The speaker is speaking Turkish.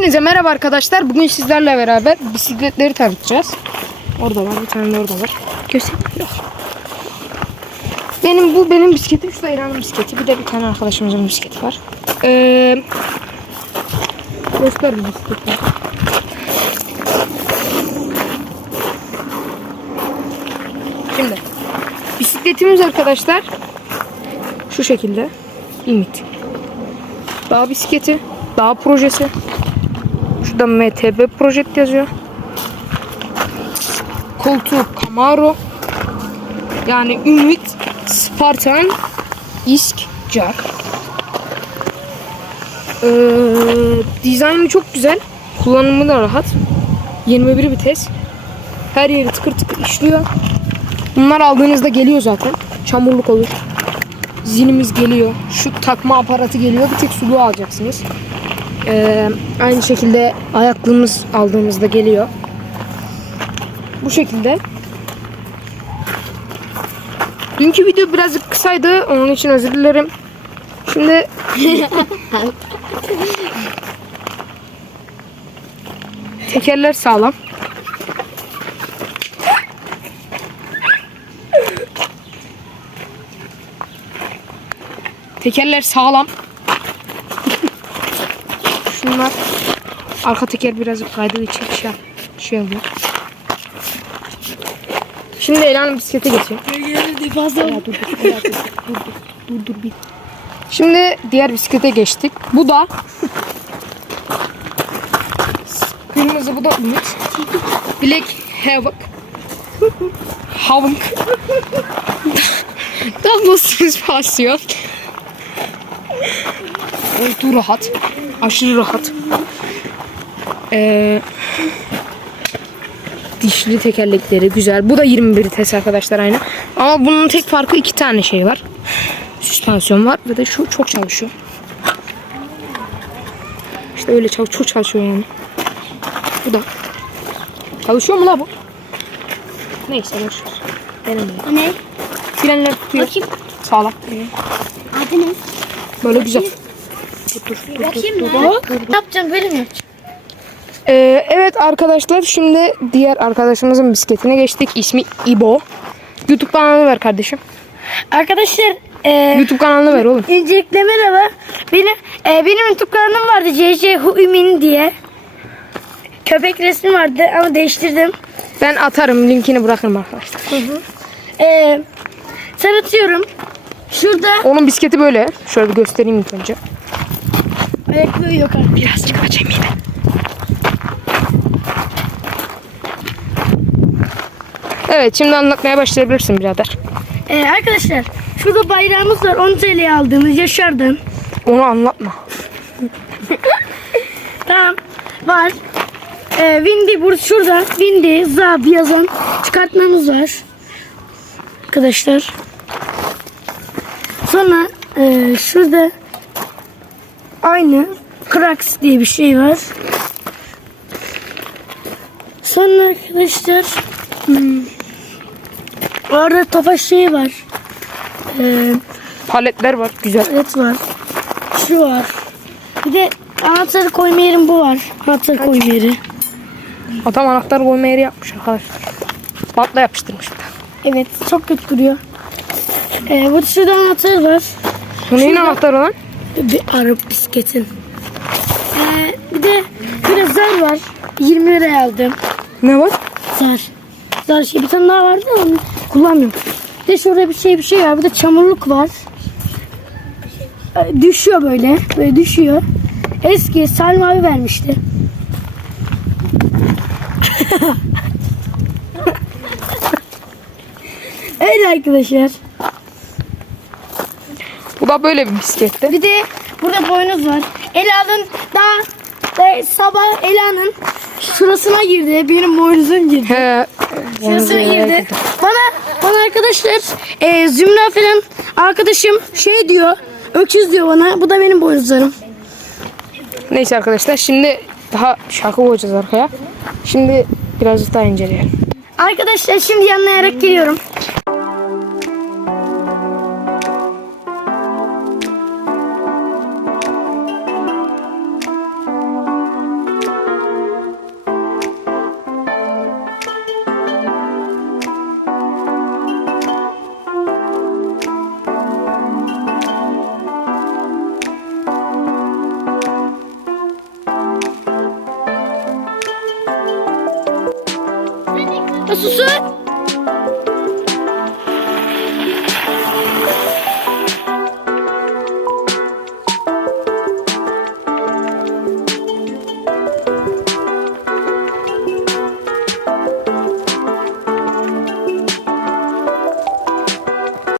Hepinize merhaba arkadaşlar. Bugün sizlerle beraber bisikletleri tanıtacağız. Orada var, bir tane de orada var. Göster. Benim bu benim bisikletim, şu da İran'ın bisikleti. Bir de bir tane arkadaşımızın bisikleti var. Ee, göster bir bisikleti. Şimdi bisikletimiz arkadaşlar şu şekilde. Limit. Dağ bisikleti, dağ projesi. Şurada MTB Project yazıyor. Koltuğu Camaro. Yani Ümit Spartan İsk Jack. Ee, dizaynı çok güzel. Kullanımı da rahat. 21 vites. Her yeri tıkır tıkır işliyor. Bunlar aldığınızda geliyor zaten. Çamurluk olur. Zilimiz geliyor. Şu takma aparatı geliyor. Bir tek suluğu alacaksınız. Ee, aynı şekilde ayaklığımız aldığımızda geliyor. Bu şekilde. Dünkü video birazcık kısaydı. Onun için özür dilerim. Şimdi tekerler sağlam. Tekerler sağlam. Şunlar arka teker birazcık kaydığı için şey, şey oluyor. Şimdi Ela'nın bisiklete Ya dur dur, dur, dur, dur, dur, dur, bir. Şimdi diğer bisiklete geçtik. Bu da kırmızı bu da Ümit. Black Havoc. Havoc. Double süspansiyon. Koltuğu rahat. Aşırı rahat. Ee, dişli tekerlekleri güzel. Bu da 21 vites arkadaşlar aynı. Ama bunun tek farkı iki tane şey var. Süspansiyon var ve de şu çok çalışıyor. İşte öyle çok, çok çalışıyor yani. Bu da. Çalışıyor mu la bu? Neyse boş ver. Denemeyelim. Ne? Frenler tutuyor. Bakayım. Sağlam. Adı ne? Böyle güzel. Dur, dur, dur, Bakayım dur, mı? dur, dur, dur. Ne yapacağım böyle mi? Ee, evet arkadaşlar şimdi diğer arkadaşımızın bisikletine geçtik. İsmi İbo. YouTube kanalını ver kardeşim. Arkadaşlar e, YouTube kanalını ver oğlum. öncelikle merhaba. Benim e, benim YouTube kanalım vardı CC Huimin diye. Köpek resmi vardı ama değiştirdim. Ben atarım linkini bırakırım arkadaşlar. E, tanıtıyorum. Şurada Onun bisikleti böyle. Şöyle bir göstereyim ilk önce. Ayaklığı yok artık. Birazcık açayım yine. Evet şimdi anlatmaya başlayabilirsin birader. E, arkadaşlar şurada bayrağımız var 10 TL'ye aldığımız Yaşar'dan. Onu anlatma. Tamam. Var. Ee, Windy burada şurada. Windy, Zab yazan çıkartmamız var. Arkadaşlar. Sonra e, şurada aynı Krax diye bir şey var. Sonra arkadaşlar hmm, orada tofaş şey var. Ee, Paletler var güzel. Evet var. Şu var. Bir de anahtarı koyma yerim bu var. Anahtar koyma yeri. Adam anahtar koyma yeri yapmış arkadaşlar. Bantla yapıştırmış. Evet çok kötü duruyor. Ee, burada şurada anahtar var. Bu neyin anahtarı lan? Bir Arap bisikletin. Ee, bir de şurada zar var. 20 liraya aldım. Ne var? Zar. Zar şey bir tane daha vardı ama kullanmıyorum. Bir de şurada bir şey bir şey var. Bir de çamurluk var. Ee, düşüyor böyle. Böyle düşüyor. Eski Salim abi vermişti. evet arkadaşlar. Bu da böyle bir bisikletti. Bir de burada boynuz var. Ela'nın daha, daha sabah Ela'nın şurasına girdi. Benim boynuzum girdi. He. Şurasına girdi. Bana bana arkadaşlar e, Zümra falan arkadaşım şey diyor. Öküz diyor bana. Bu da benim boynuzlarım. Neyse arkadaşlar şimdi daha şarkı koyacağız arkaya. Şimdi birazcık daha inceleyelim. Arkadaşlar şimdi yanlayarak geliyorum. 啊苏